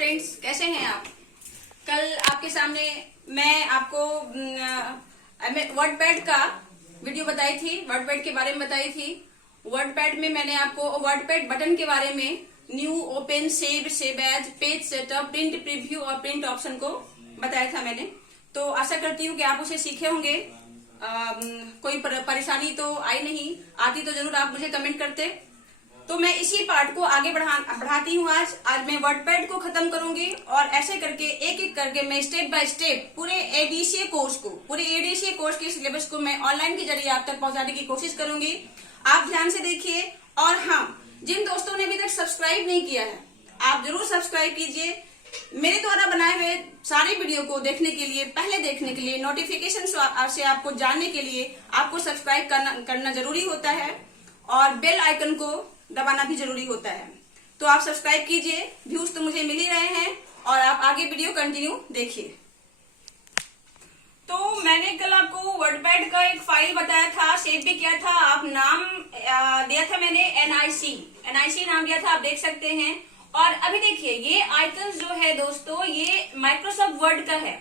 Friends, कैसे हैं आप। कल आपके सामने मैं आपको वर्डपैड का वीडियो बताई थी, वर्डपैड के बारे में बताई थी। वर्डपैड में मैंने आपको वर्डपैड बटन के बारे में new, open, save, save as, page setup, print preview और प्रिंट ऑप्शन को बताया था मैंने। तो आशा करती हूँ कि आप उसे सीखे होंगे। कोई परेशानी तो आई नहीं, आती तो जरूर आप मुझे कमेंट करते। तो मैं इसी पार्ट को आगे बढ़ाती हूँ। आज मैं वर्डपैड को खत्म करूंगी और ऐसे करके एक एक करके मैं स्टेप बाय स्टेप पूरे एडीसीए कोर्स के सिलेबस को मैं ऑनलाइन के जरिए आप तक पहुंचाने की कोशिश करूंगी। आप ध्यान से देखिए। और हाँ, जिन दोस्तों ने अभी तक सब्सक्राइब नहीं किया है, आप जरूर सब्सक्राइब कीजिए। मेरे द्वारा बनाए हुए सारे वीडियो को देखने के लिए, पहले देखने के लिए, नोटिफिकेशन से आपको जानने के लिए आपको सब्सक्राइब करना जरूरी होता है और बेल आइकन को दबाना भी जरूरी होता है। तो आप सब्सक्राइब कीजिए। व्यूज तो मुझे मिल ही रहे हैं और आप आगे वीडियो कंटिन्यू देखिए। तो मैंने कल आपको वर्डपैड का एक फाइल बताया था, सेव भी किया था। आप नाम दिया था मैंने एनआईसी नाम दिया था, आप देख सकते हैं। और अभी देखिए, ये आइकन जो है दोस्तों, ये माइक्रोसॉफ्ट वर्ड का है,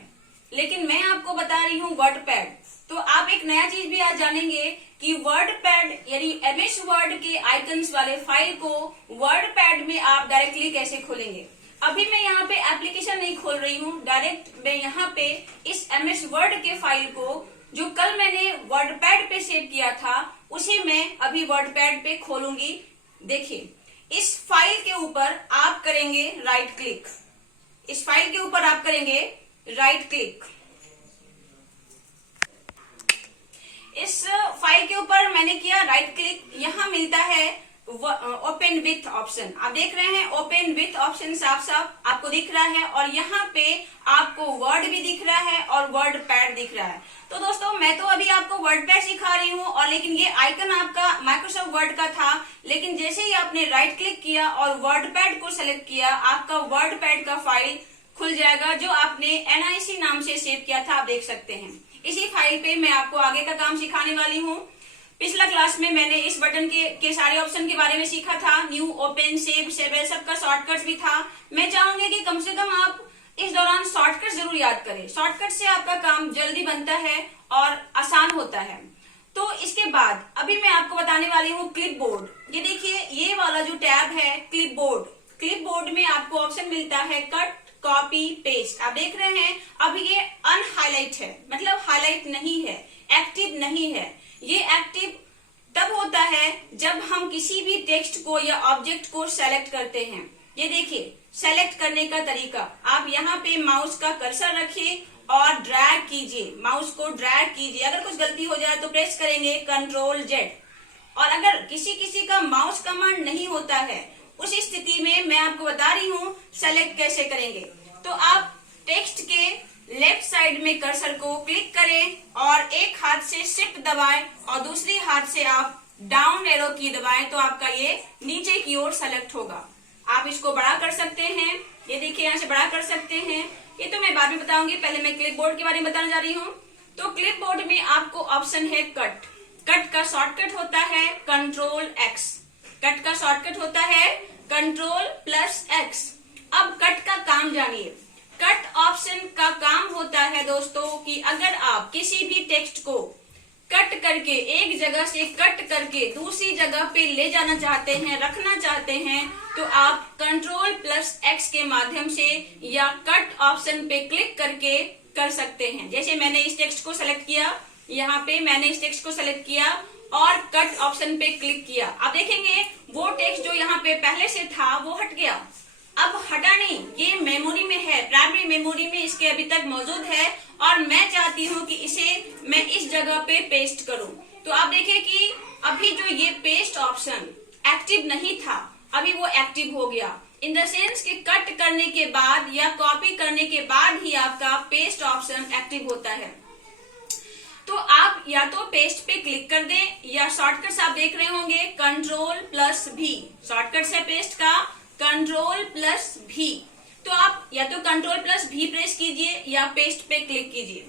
लेकिन मैं आपको बता रही हूँ वर्डपैड। तो आप एक नया चीज भी आज जानेंगे कि वर्डपैड यानी एमएस वर्ड के आइकन्स वाले फाइल को वर्डपैड में आप डायरेक्टली कैसे खोलेंगे। अभी मैं यहाँ पे एप्लीकेशन नहीं खोल रही हूँ, डायरेक्ट मैं यहाँ पे इस एमएस वर्ड के फाइल को जो कल मैंने वर्डपैड पे सेव किया था, उसे मैं अभी वर्डपैड पे खोलूंगी। देखिए, इस फाइल के ऊपर आप करेंगे राइट क्लिक। इस फाइल के ऊपर आप करेंगे राइट क्लिक। इस फाइल के ऊपर मैंने किया राइट क्लिक। यहाँ मिलता है ओपन विथ ऑप्शन। आप देख रहे हैं ओपन विथ ऑप्शन साफ साफ आपको दिख रहा है और यहाँ पे आपको वर्ड भी दिख रहा है और वर्डपैड दिख रहा है। तो दोस्तों, मैं तो अभी आपको वर्डपैड सिखा रही हूँ और लेकिन ये आइकन आपका माइक्रोसॉफ्ट वर्ड का था, लेकिन जैसे ही आपने राइट क्लिक किया और वर्डपैड को सेलेक्ट किया, आपका वर्डपैड का फाइल खुल जाएगा जो आपने एनआईसी नाम से सेव किया था। आप देख सकते हैं इसी फाइल पे मैं आपको आगे का काम सिखाने वाली हूँ। पिछला क्लास में मैंने इस बटन के सारे ऑप्शन के बारे में सीखा था। New, open, save, save as, सबका शॉर्टकट भी था। मैं चाहूंगी कि कम से कम आप इस दौरान शॉर्टकट जरूर याद करें। शॉर्टकट से आपका काम जल्दी बनता है और आसान होता है। तो इसके बाद अभी मैं आपको बताने वाली हूँ क्लिपबोर्ड। ये देखिए, ये वाला जो टैब है क्लिपबोर्ड में आपको ऑप्शन मिलता है कट, कॉपी, पेस्ट। आप देख रहे हैं अभी ये अनहाईलाइट है, मतलब हाईलाइट नहीं है, एक्टिव नहीं है। ये एक्टिव तब होता है जब हम किसी भी टेक्स्ट को या ऑब्जेक्ट को सेलेक्ट करते हैं। ये देखिए, सेलेक्ट करने का तरीका, आप यहाँ पे माउस का कर्सर रखिए और ड्रैग कीजिए, माउस को ड्रैग कीजिए। अगर कुछ गलती हो जाए तो प्रेस करेंगे Ctrl+Z। और अगर किसी का माउस कमांड नहीं होता है, उस स्थिति में मैं आपको बता रही हूँ सेलेक्ट कैसे करेंगे। तो आप टेक्स्ट के लेफ्ट साइड में कर्सर को क्लिक करें और एक हाथ से शिफ्ट दबाएं और दूसरी हाथ से आप डाउन एरो की दबाएं, तो आपका ये नीचे की ओर सेलेक्ट होगा। आप इसको बड़ा कर सकते हैं, ये देखिए यहाँ से बड़ा कर सकते हैं। ये तो मैं बाद में बताऊंगी, पहले मैं क्लिपबोर्ड के बारे में बताने जा रही हूँ। तो क्लिपबोर्ड में आपको ऑप्शन है कट का शॉर्टकट होता है Ctrl+X। कट का शॉर्टकट होता है Ctrl+X। अब कट का काम जानिए। कट ऑप्शन का काम होता है दोस्तों कि अगर आप किसी भी टेक्स्ट को कट करके, एक जगह से कट करके दूसरी जगह पे ले जाना चाहते हैं, रखना चाहते हैं, तो आप Ctrl+X के माध्यम से या कट ऑप्शन पे क्लिक करके कर सकते हैं। जैसे मैंने इस टेक्स्ट को सेलेक्ट किया, यहाँ पे मैंने इस टेक्स्ट को सेलेक्ट किया और कट ऑप्शन पे क्लिक किया। आप देखेंगे वो टेक्स्ट जो यहाँ पे पहले से था वो हट गया। अब हटा नहीं, ये मेमोरी में है, प्राइमरी मेमोरी में इसके अभी तक मौजूद है और मैं चाहती हूँ कि इसे मैं इस जगह पे पेस्ट करूँ। तो आप देखिए कि अभी जो ये पेस्ट ऑप्शन एक्टिव नहीं था, अभी वो एक्टिव हो गया। इन द सेंस कि कट करने के बाद या कॉपी करने के बाद ही आपका पेस्ट ऑप्शन एक्टिव होता है। तो आप या तो पेस्ट पे क्लिक कर दें या शॉर्टकट्स आप देख रहे होंगे Ctrl+V। शॉर्टकट्स है पेस्ट का Ctrl+V। तो आप या तो Ctrl+V प्रेस कीजिए या पेस्ट पे क्लिक कीजिए।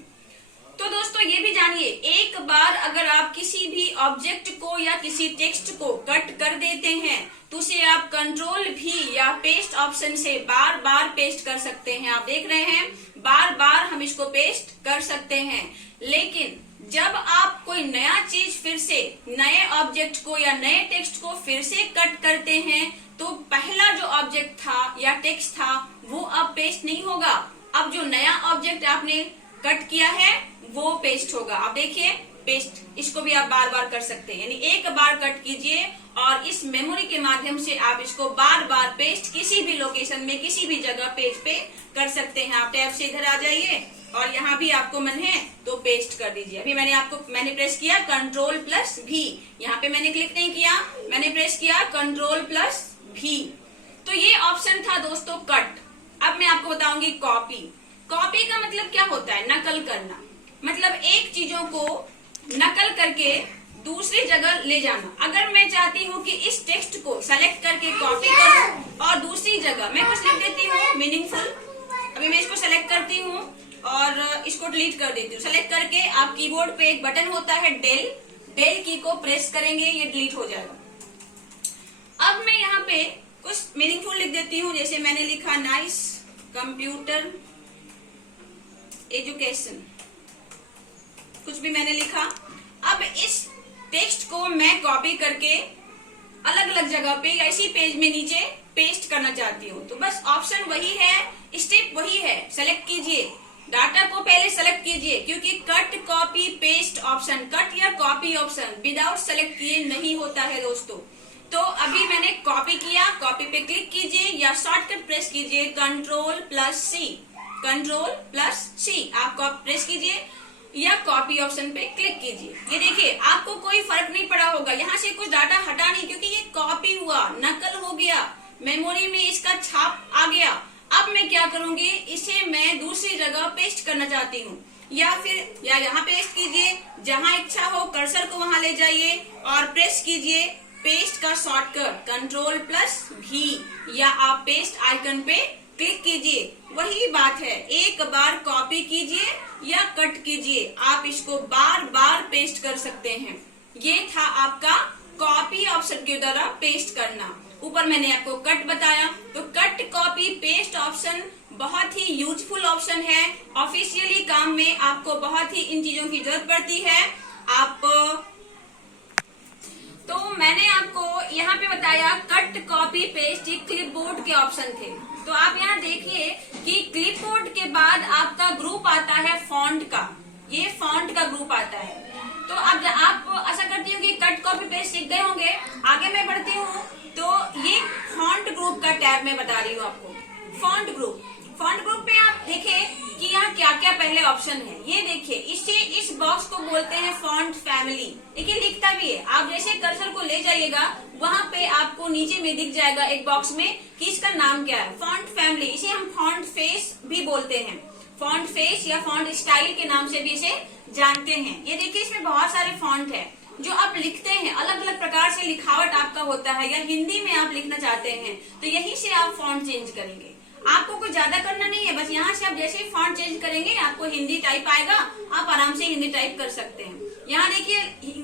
तो दोस्तों ये भी जानिए, एक बार अगर आप किसी भी ऑब्जेक्ट को या किसी टेक्स्ट को कट कर देते हैं तो उसे आप कंट्रोल भी या पेस्ट ऑप्शन से बार बार पेस्ट कर सकते हैं। आप देख रहे हैं बार बार हम इसको पेस्ट कर सकते हैं। लेकिन जब आप कोई नया चीज फिर से नए ऑब्जेक्ट को या नए टेक्स्ट को फिर से कट करते हैं तो पहला जो ऑब्जेक्ट था या टेक्स्ट था वो अब पेस्ट नहीं होगा। अब जो नया ऑब्जेक्ट आपने कट किया है वो पेस्ट होगा। आप देखिए पेस्ट, इसको भी आप बार बार कर सकते हैं, यानी एक बार कट कीजिए और इस मेमोरी के माध्यम से आप इसको बार बार पेस्ट किसी भी लोकेशन में किसी भी जगह पेज पे कर सकते हैं। आप टैब से इधर आ जाइए और यहाँ भी आपको मन है तो पेस्ट कर दीजिए। अभी मैंने प्रेस किया Ctrl+V, यहाँ पे मैंने क्लिक नहीं किया, मैंने प्रेस किया Ctrl+V। तो ये ऑप्शन था दोस्तों कट। अब मैं आपको बताऊंगी कॉपी। कॉपी का मतलब क्या होता है? नकल करना, मतलब एक चीजों को नकल करके दूसरी जगह ले जाना। अगर मैं चाहती हूँ कि इस टेक्स्ट को सेलेक्ट करके कॉपी करूँ और दूसरी जगह मैं कुछ लिख देती हूँ मीनिंगफुल, अभी मैं इसको सेलेक्ट करती हूँ और इसको डिलीट कर देती हूँ। सेलेक्ट करके आप कीबोर्ड पे एक बटन होता है डेल की को प्रेस करेंगे, ये डिलीट हो जाएगा। अब मैं यहाँ पे कुछ मीनिंगफुल लिख देती हूँ, जैसे मैंने लिखा नाइस कंप्यूटर एजुकेशन, कुछ भी मैंने लिखा। अब इस टेक्स्ट को मैं कॉपी करके अलग अलग जगह पे या इसी पेज में नीचे पेस्ट करना चाहती हूँ। तो बस ऑप्शन वही है, स्टेप वही है, सेलेक्ट कीजिए, डाटा को पहले सेलेक्ट कीजिए, क्योंकि cut copy paste option, cut या कॉपी ऑप्शन विदाउट सेलेक्ट किए नहीं होता है दोस्तों। तो अभी मैंने कॉपी किया, कॉपी पे क्लिक कीजिए या शॉर्टकट प्रेस कीजिए Ctrl+C, आप प्रेस कीजिए या कॉपी ऑप्शन पे क्लिक कीजिए। ये देखिए आपको कोई फर्क नहीं पड़ा होगा, यहाँ से कुछ डाटा हटा नहीं, क्योंकि ये कॉपी हुआ, नकल हो गया, मेमोरी में इसका छाप आ गया। अब मैं क्या करूंगी, इसे मैं दूसरी जगह पेस्ट करना चाहती हूँ, या यहाँ पेस्ट कीजिए, जहां इच्छा हो कर्सर को वहां ले जाइए और प्रेस कीजिए पेस्ट का शॉर्टकट Ctrl+V, या आप पेस्ट आइकन पे क्लिक कीजिए। वही बात है, एक बार कॉपी कीजिए या कट कीजिए, आप इसको बार बार पेस्ट कर सकते हैं। ये था आपका कॉपी ऑप्शन के द्वारा पेस्ट करना। ऊपर मैंने आपको कट बताया, तो कट कॉपी पेस्ट ऑप्शन बहुत ही यूजफुल ऑप्शन है। ऑफिशियली काम में आपको बहुत ही इन चीजों की जरूरत पड़ती है। तो मैंने आपको यहाँ पे बताया कट कॉपी पेस्ट, ये क्लिपबोर्ड के ऑप्शन थे। तो आप यहाँ देखिए कि क्लिपबोर्ड के बाद आपका ग्रुप आता है फॉन्ट का, ये फॉन्ट का ग्रुप आता है। तो अब आप आशा करती हूँ कि कट कॉपी पेस्ट सीख गए होंगे। आगे मैं बढ़ती हूँ, तो ये फॉन्ट ग्रुप का टैब मैं बता रही हूँ आपको। फॉन्ट ग्रुप पे आप देखें कि यहाँ क्या क्या पहले ऑप्शन है। ये देखिए, इस बॉक्स को बोलते हैं फॉन्ट फैमिली। देखिए लिखता भी है, आप जैसे कर्सर को ले जाइएगा वहां पे आपको नीचे में दिख जाएगा एक बॉक्स में कि इसका नाम क्या है, फॉन्ट फैमिली। इसे हम फॉन्ट फेस भी बोलते हैं, फॉन्ट फेस या फॉन्ट स्टाइल के नाम से भी इसे जानते हैं। ये देखिए इसमें बहुत सारे फॉन्ट है जो आप लिखते हैं, अलग अलग प्रकार से लिखावट आपका होता है, या हिंदी में आप लिखना चाहते हैं तो यहीं से आप फॉन्ट चेंज करेंगे। आपको कुछ ज्यादा करना नहीं है, बस यहाँ से आप जैसे ही फॉन्ट चेंज करेंगे आपको हिंदी टाइप आएगा, आप आराम से हिंदी टाइप कर सकते हैं। यहाँ देखिए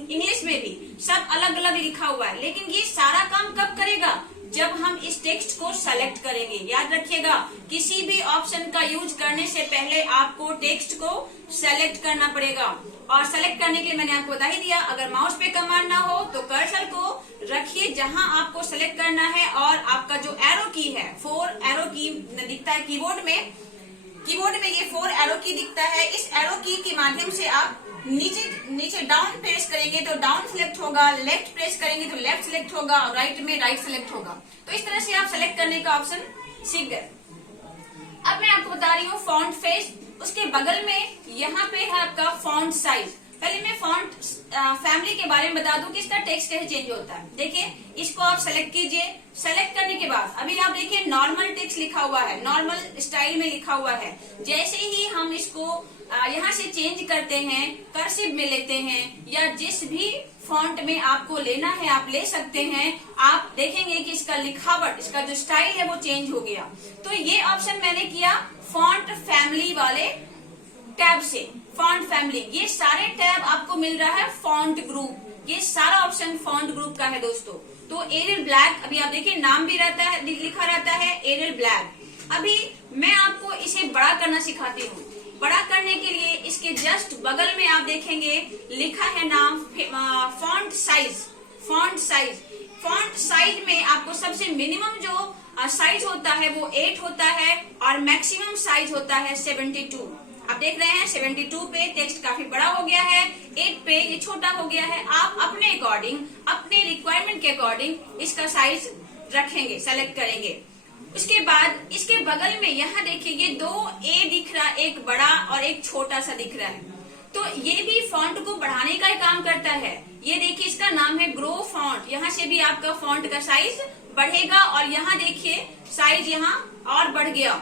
इंग्लिश में भी सब अलग अलग लिखा हुआ है, लेकिन ये सारा काम कब करेगा, जब हम इस टेक्स्ट को सेलेक्ट करेंगे। याद रखिएगा, किसी भी ऑप्शन का यूज करने से पहले आपको टेक्स्ट को सेलेक्ट करना पड़ेगा। और सेलेक्ट करने के लिए मैंने आपको बता ही दिया, अगर माउस पे कमांड ना हो तो कर्सर को रखिए जहां आपको सेलेक्ट करना है, और आपका जो एरो की है, 4 एरो की दिखता है कीबोर्ड में ये 4 एरो की दिखता है। इस एरो की के माध्यम से आप नीचे डाउन प्रेस करेंगे तो डाउन सिलेक्ट होगा, लेफ्ट प्रेस करेंगे तो लेफ्ट सिलेक्ट होगा, और राइट में राइट सिलेक्ट होगा। तो इस तरह से आप सेलेक्ट करने का ऑप्शन सीख गए। अब मैं आपको बता रही हूँ फॉन्ट फेस, उसके बगल में यहाँ पे है आपका फॉन्ट साइज। पहले मैं फॉन्ट फैमिली के बारे में बता दूं कि इसका टेक्स्ट कैसे चेंज होता है। देखिए इसको आप सेलेक्ट कीजिए, सेलेक्ट करने के बाद अभी आप देखिए नॉर्मल टेक्स्ट लिखा हुआ है, नॉर्मल स्टाइल में लिखा हुआ है। जैसे ही हम इसको यहाँ से चेंज करते हैं, कर्सिव में लेते हैं, या जिस भी फॉन्ट में आपको लेना है आप ले सकते हैं, आप देखेंगे कि इसका लिखावट, इसका जो स्टाइल है वो चेंज हो गया। तो ये ऑप्शन मैंने किया फॉन्ट फैमिली वाले टैब से, फॉन्ट फैमिली, ये सारे टैब आपको मिल रहा है फॉन्ट ग्रुप। ये सारा ऑप्शन फॉन्ट ग्रुप का है दोस्तों। तो एरियल ब्लैक, अभी आप देखिए नाम भी रहता है, लिखा रहता है एरियल ब्लैक। अभी मैं आपको इसे बड़ा करना सिखाती हूँ। बड़ा करने के लिए इसके जस्ट बगल में आप देखेंगे लिखा है नाम font size. Font size, font size में आपको सबसे मिनिमम जो साइज होता है वो 8 होता है और मैक्सिमम साइज होता है 72। आप देख रहे हैं 72 पे टेक्स्ट काफी बड़ा हो गया है, 8 पे ये छोटा हो गया है। आप अपने अकॉर्डिंग, अपने रिक्वायरमेंट के अकॉर्डिंग इसका साइज रखेंगे, सेलेक्ट करेंगे। उसके बाद इसके बगल में यहाँ देखिए ये 2 ए दिख रहा है, एक बड़ा और एक छोटा सा दिख रहा है। तो ये भी फॉन्ट को बढ़ाने का ही काम करता है। ये देखिए इसका नाम है ग्रो फॉन्ट। यहाँ से भी आपका फॉन्ट का साइज बढ़ेगा और यहाँ देखिए साइज यहाँ और बढ़ गया।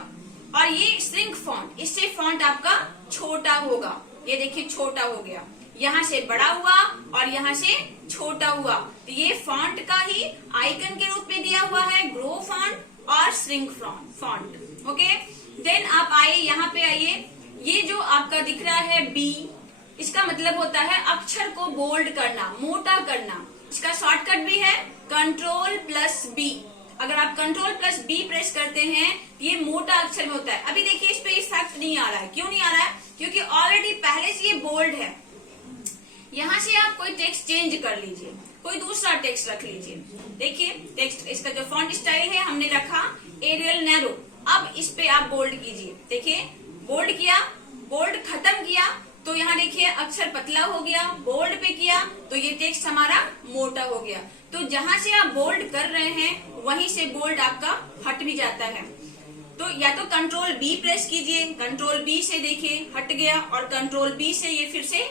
और ये श्रिंक फॉन्ट, इससे फॉन्ट आपका छोटा होगा। ये देखिए छोटा हो गया, यहाँ से बड़ा हुआ और यहाँ से छोटा हुआ। तो ये फॉन्ट का ही आइकन के रूप में दिया हुआ है, ग्रो फॉन्ट और श्रिंक फॉन्ट। ओके, देन आप आइए, यहाँ पे आइए। ये जो आपका दिख रहा है बी, इसका मतलब होता है अक्षर को बोल्ड करना, मोटा करना। इसका शॉर्टकट भी है Ctrl+B। अगर आप Ctrl+B प्रेस करते हैं ये मोटा अक्षर में होता है। अभी देखिए इस पे इफेक्ट नहीं आ रहा है। क्यों नहीं आ रहा है? क्योंकि ऑलरेडी पहले से ये बोल्ड है। यहाँ से आप कोई टेक्स्ट चेंज कर लीजिए, कोई दूसरा टेक्स्ट रख लीजिए। देखिए टेक्स्ट, इसका जो फॉन्ट स्टाइल है हमने रखा एरियल नैरो। अब इस पे आप बोल्ड कीजिए। देखिए बोल्ड किया, बोल्ड खत्म किया तो यहाँ देखिए अक्षर पतला हो गया। बोल्ड पे किया तो ये टेक्स्ट हमारा मोटा हो गया। तो जहां से आप बोल्ड कर रहे हैं वहीं से बोल्ड आपका हट भी जाता है। तो या तो Ctrl+B प्रेस कीजिए, Ctrl+B से देखिए हट गया और Ctrl+B से ये फिर से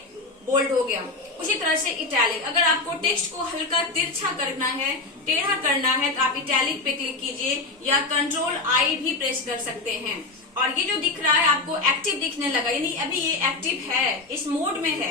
बोल्ड हो गया। उसी तरह से इटैलिक, अगर आपको टेक्स्ट को हल्का तिरछा करना है, टेढ़ा करना है तो आप इटैलिक पे क्लिक कीजिए या Ctrl+I भी प्रेस कर सकते हैं। और ये जो दिख रहा है आपको एक्टिव दिखने लगा, यानी अभी ये एक्टिव है, इस मोड में है।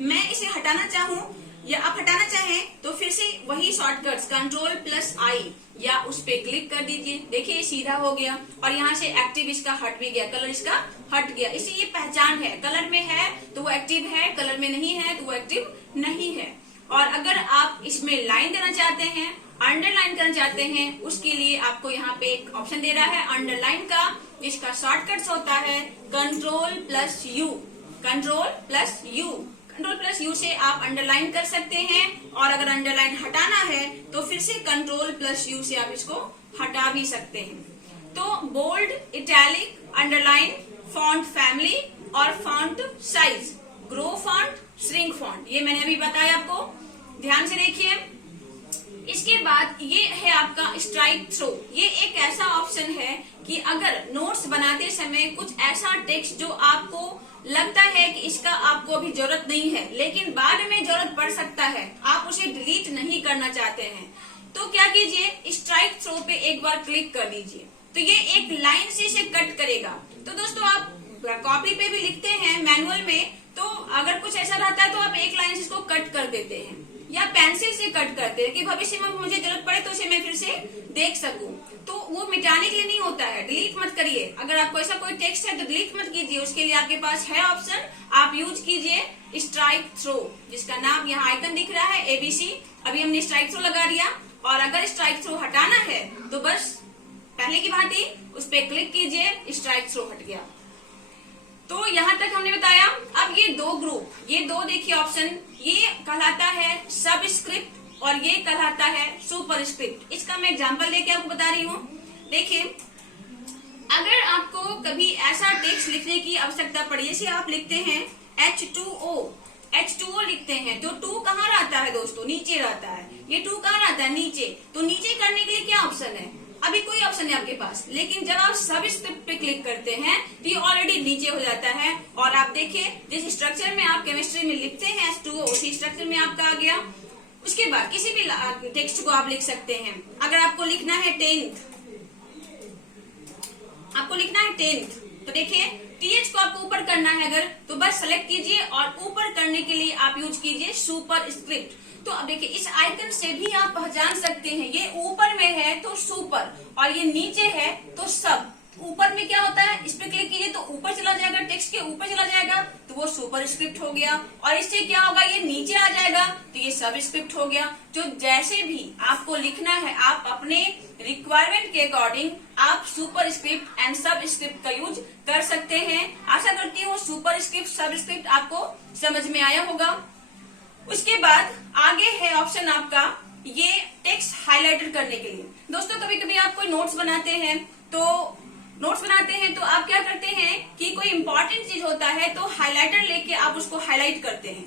मैं इसे हटाना चाहूँ या आप हटाना चाहें तो फिर से वही शॉर्टकट्स Ctrl+I या उस पे क्लिक कर दीजिए। देखिए सीधा हो गया और यहाँ से एक्टिव इसका हट भी गया, कलर इसका हट गया। इससे ये पहचान है, कलर में है तो वो एक्टिव है, कलर में नहीं है तो वो एक्टिव नहीं है। और अगर आप इसमें लाइन देना चाहते हैं, अंडरलाइन करना चाहते हैं, उसके लिए आपको यहाँ पे एक ऑप्शन दे रहा है अंडरलाइन का, जिसका शॉर्टकट्स होता है Ctrl+U। Ctrl+U से आप अंडरलाइन कर सकते हैं। और अगर अंडरलाइन हटाना है तो फिर से Ctrl+U से आप इसको हटा भी सकते हैं। तो bold, italic, underline, font family और font size, grow font, shrink font, ये मैंने अभी बताया आपको, ध्यान से देखिए। इसके बाद ये है आपका स्ट्राइक थ्रो। ये एक ऐसा ऑप्शन है कि अगर नोट्स बनाते समय कुछ ऐसा टेक्स्ट जो आपको लगता है कि इसका आपको अभी जरूरत नहीं है लेकिन बाद में जरूरत पड़ सकता है, आप उसे डिलीट नहीं करना चाहते हैं, तो क्या कीजिए, स्ट्राइक थ्रो पे एक बार क्लिक कर दीजिए। तो ये एक लाइन से इसे कट करेगा। तो दोस्तों आप कॉपी पे भी लिखते हैं मैनुअल में, तो अगर कुछ ऐसा रहता है तो आप एक लाइन से इसको कट कर देते हैं या पेंसिल से कट करते हैं कि भविष्य में मुझे जरूरत पड़े तो उसे मैं फिर से देख सकूं। तो वो मिटाने के लिए नहीं होता है, डिलीट मत करिए। अगर आपको ऐसा कोई टेक्स्ट है तो डिलीट मत कीजिए, उसके लिए आपके पास है ऑप्शन, आप यूज कीजिए स्ट्राइक थ्रो, जिसका नाम यहाँ आइकन दिख रहा है ABC। अभी हमने स्ट्राइक थ्रो लगा दिया। और अगर स्ट्राइक थ्रो हटाना है तो बस पहले की भांति उस पर क्लिक कीजिए, स्ट्राइक थ्रो हट गया। तो यहाँ तक हमने बताया। अब ये दो ग्रुप, ये दो देखिए ऑप्शन, ये कहलाता है सबस्क्रिप्ट और ये कहलाता है सुपरस्क्रिप्ट। इसका मैं एग्जांपल लेके आपको बता रही हूँ। देखिए अगर आपको कभी ऐसा टेक्स्ट लिखने की आवश्यकता पड़ी, जैसे आप लिखते हैं H2O लिखते हैं तो 2 कहाँ रहता है दोस्तों? नीचे रहता है। ये 2 कहाँ रहता है? नीचे। तो नीचे करने के लिए क्या ऑप्शन है? अभी कोई ऑप्शन है आपके पास, लेकिन जब आप सबस्क्रिप्ट पे क्लिक करते हैं तो ये ऑलरेडी नीचे हो जाता है। और आप देखिए जिस स्ट्रक्चर में आप केमिस्ट्री में लिखते हैं H2O, उसी स्ट्रक्चर में आपका आ गया। उसके बाद किसी भी टेक्स्ट को आप लिख सकते हैं। अगर आपको लिखना है 10th, तो देखिए TH को आपको ऊपर करना है अगर, तो बस सेलेक्ट कीजिए और ऊपर करने के लिए आप यूज कीजिए सुपरस्क्रिप्ट। तो अब देखिए इस आइकन से भी आप पहचान सकते हैं, ये ऊपर में है तो सुपर और ये नीचे है तो सब। ऊपर में क्या होता है, इस पे क्लिक कीजिए तो ऊपर चला जाएगा टेक्स्ट के ऊपर चला जाएगा तो वो सुपर स्क्रिप्ट हो गया, और इससे क्या होगा, ये नीचे आ जाएगा तो ये सब स्क्रिप्ट हो गया। तो जैसे भी आपको लिखना है, आप अपने रिक्वायरमेंट के अकॉर्डिंग आप सुपर स्क्रिप्ट एंड सब स्क्रिप्ट का यूज कर सकते हैं। आशा करती हूँ सुपर स्क्रिप्ट सब स्क्रिप्ट आपको समझ में आया होगा। उसके बाद आगे है ऑप्शन आपका ये टेक्स्ट हाइलाइटर करने के लिए। दोस्तों कभी कभी आप कोई नोट्स बनाते हैं तो आप क्या करते हैं कि कोई इंपॉर्टेंट चीज होता है तो हाइलाइटर लेके आप उसको हाईलाइट करते हैं,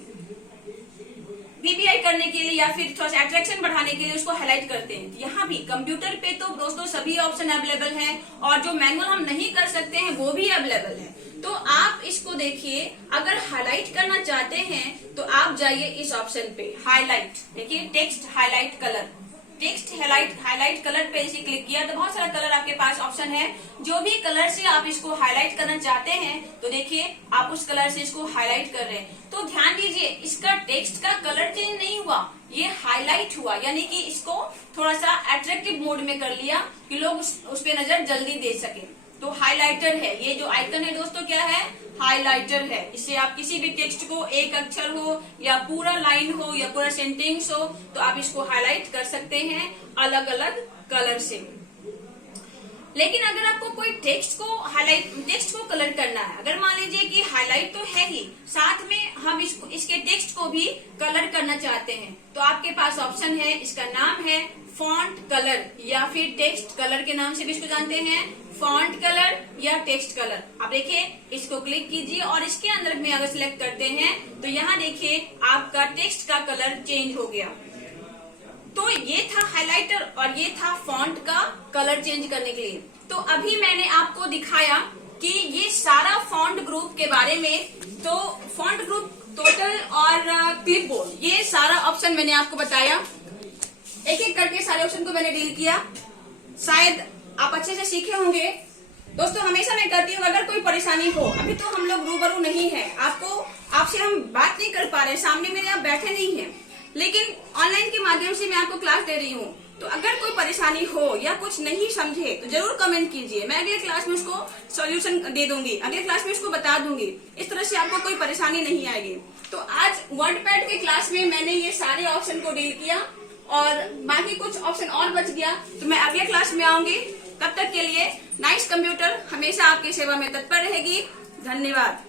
वीबीआई करने के लिए या फिर थोड़ा सा अट्रैक्शन बढ़ाने के लिए उसको हाईलाइट करते हैं। यहाँ भी कंप्यूटर पे तो दोस्तों सभी ऑप्शन अवेलेबल है, और जो मैनुअल हम नहीं कर सकते हैं वो भी अवेलेबल है। तो आप इसको देखिए, अगर हाईलाइट करना चाहते हैं तो आप जाइए इस ऑप्शन पे हाईलाइट, देखिए text highlight colour, text highlight colour पे इसे क्लिक किया तो बहुत सारा कलर आपके पास ऑप्शन है। जो भी कलर से आप इसको हाईलाइट करना चाहते हैं तो देखिए आप उस कलर से इसको हाईलाइट कर रहे हैं। तो ध्यान दीजिए इसका टेक्स्ट का कलर चेंज नहीं हुआ, ये हाईलाइट हुआ, यानी कि इसको थोड़ा सा अट्रैक्टिव मोड में कर लिया कि लोग उस पे नजर जल्दी दे सके। तो हाइलाइटर है, ये जो आइकन है दोस्तों क्या है, हाइलाइटर है। इससे आप किसी भी टेक्स्ट को, एक अक्षर हो या पूरा लाइन हो या पूरा सेंटेंस हो, तो आप इसको हाईलाइट कर सकते हैं अलग अलग कलर से। लेकिन अगर आपको कोई टेक्स्ट को कलर करना है, अगर मान लीजिए कि हाईलाइट तो है ही, साथ में हम इसके टेक्स्ट को भी कलर करना चाहते हैं, तो आपके पास ऑप्शन है, इसका नाम है फॉन्ट कलर या फिर टेक्स्ट कलर के नाम से भी इसको जानते हैं, फॉन्ट कलर या टेक्स्ट कलर। आप देखिए इसको क्लिक कीजिए और इसके अंदर में अगर सिलेक्ट करते हैं तो यहाँ देखिए आपका टेक्स्ट का कलर चेंज हो गया। तो ये था हाइलाइटर और ये था फॉन्ट का कलर चेंज करने के लिए। तो अभी मैंने आपको दिखाया कि ये सारा फॉन्ट ग्रुप के बारे में, तो फॉन्ट ग्रुप, टोटल और क्लिपबोर्ड, ये सारा ऑप्शन मैंने आपको बताया। एक एक करके सारे ऑप्शन को मैंने डील किया, शायद आप अच्छे से सीखे होंगे। दोस्तों हमेशा मैं कहती हूँ अगर कोई परेशानी हो, अभी तो हम लोग रूबरू नहीं है, आपसे हम बात नहीं कर पा रहे, सामने मेरे आप बैठे नहीं हैं, लेकिन ऑनलाइन के माध्यम से मैं आपको क्लास दे रही हूँ। तो अगर कोई परेशानी हो या कुछ नहीं समझे तो जरूर कमेंट कीजिए, मैं अगले क्लास में उसको सॉल्यूशन दे दूंगी, अगले क्लास में उसको बता दूंगी। इस तरह से आपको कोई परेशानी नहीं आएगी। तो आज वर्डपैड के क्लास में मैंने ये सारे ऑप्शन को डील किया और बाकी कुछ ऑप्शन और बच गया तो मैं अगले क्लास में आऊंगी। तब तक के लिए नाइस कंप्यूटर हमेशा आपकी सेवा में तत्पर रहेगी। धन्यवाद।